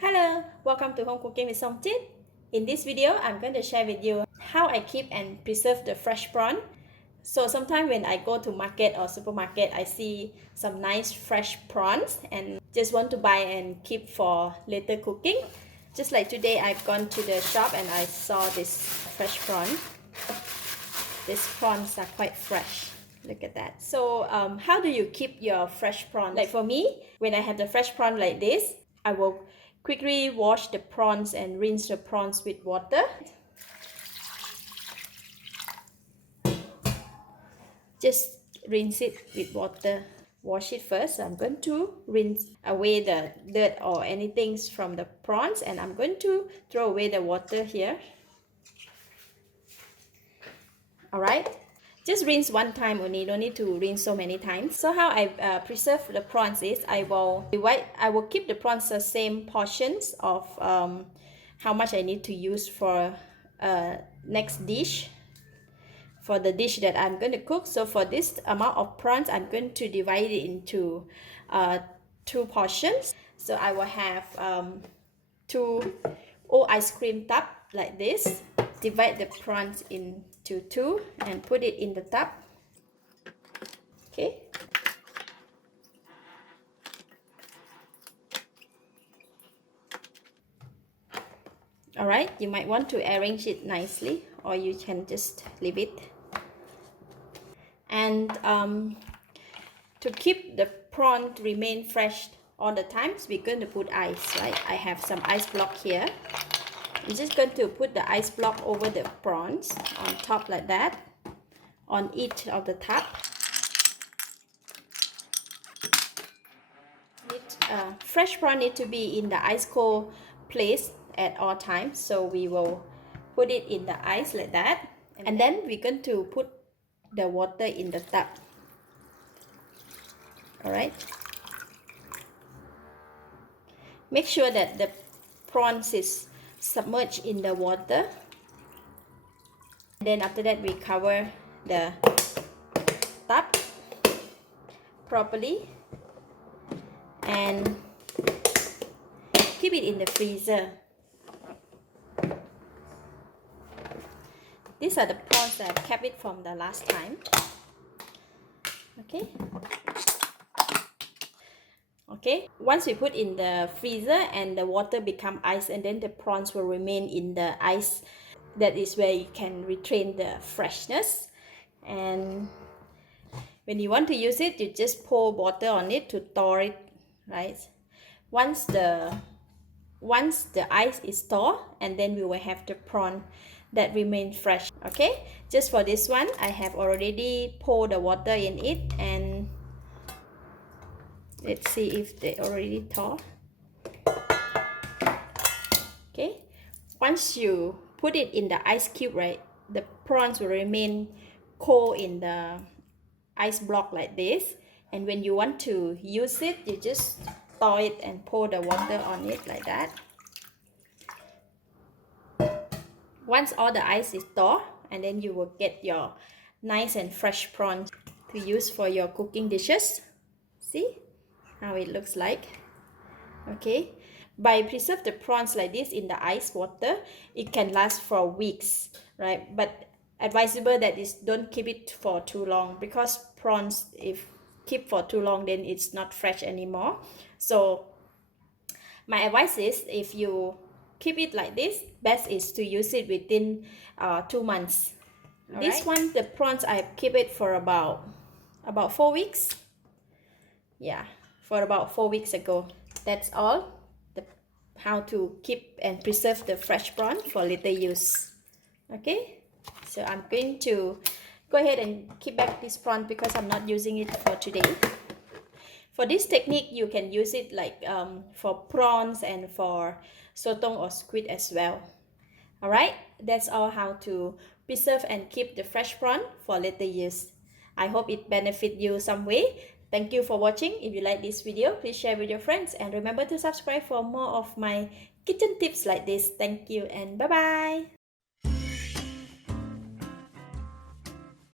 Hello, welcome to Home Cooking with Somjit. In this video, I'm going to share with you how I keep and preserve the fresh prawn. So sometimes when I go to market or supermarket, I see some nice fresh prawns and just want to buy and keep for later cooking. Just like today, I've gone to the shop and I saw this fresh prawn. These prawns are quite fresh. Look at that. So how do you keep your fresh prawn? Like for me, when I have the fresh prawn like this, I will quickly wash the prawns and rinse the prawns with water. Just rinse it with water. Wash it first. I'm going to rinse away the dirt or anything from the prawns, and I'm going to throw away the water here. Alright, just rinse one time only, don't need to rinse so many times. So how I preserve the prawns is I will keep the prawns the same portions of how much I need to use for next dish, for the dish that I'm going to cook. So for this amount of prawns, I'm going to divide it into two portions. So I will have two ice cream tub like this. Divide the prawns into two and put it in the tub. Okay. Alright, you might want to arrange it nicely, or you can just leave it. And to keep the prawn to remain fresh all the time, we're going to put ice, right? I have some ice block here. I'm just going to put the ice block over the prawns on top like that, on each of the tub. Fresh prawn need to be in the ice cold place at all times, so we will put it in the ice like that, and then we're going to put the water in the tub. Alright, make sure that the prawns is submerged in the water. Then after that, we cover the tub properly and keep it in the freezer. These are the prawns that I kept it from the last time. Okay, once we put in the freezer and the water become ice, and then the prawns will remain in the ice, that is where you can retain the freshness. And when you want to use it, you just pour water on it to thaw it, right? Once the ice is thawed, and then we will have the prawn that remain fresh. Okay, just for this one, I have already poured the water in it, and let's see if they already thaw. Okay, once you put it in the ice cube, right, the prawns will remain cold in the ice block like this, and when you want to use it, you just thaw it and pour the water on it like that. Once all the ice is thawed, and then you will get your nice and fresh prawns to use for your cooking dishes. See how it looks like. Okay, by preserve the prawns like this in the ice water, it can last for weeks, right? But advisable that is don't keep it for too long, because prawns, if keep for too long, then it's not fresh anymore. So my advice is, if you keep it like this, best is to use it within 2 months. This one, the prawns, I keep it for about 4 weeks. Yeah, for about 4 weeks ago. That's all. How to keep and preserve the fresh prawn for later use. Okay, so I'm going to go ahead and keep back this prawn because I'm not using it for today. For this technique, you can use it like for prawns and for sotong or squid as well. Alright, that's all how to preserve and keep the fresh prawn for later use. I hope it benefit you some way. Thank you for watching. If you like this video, please share with your friends, and remember to subscribe for more of my kitchen tips like this. Thank you and bye-bye.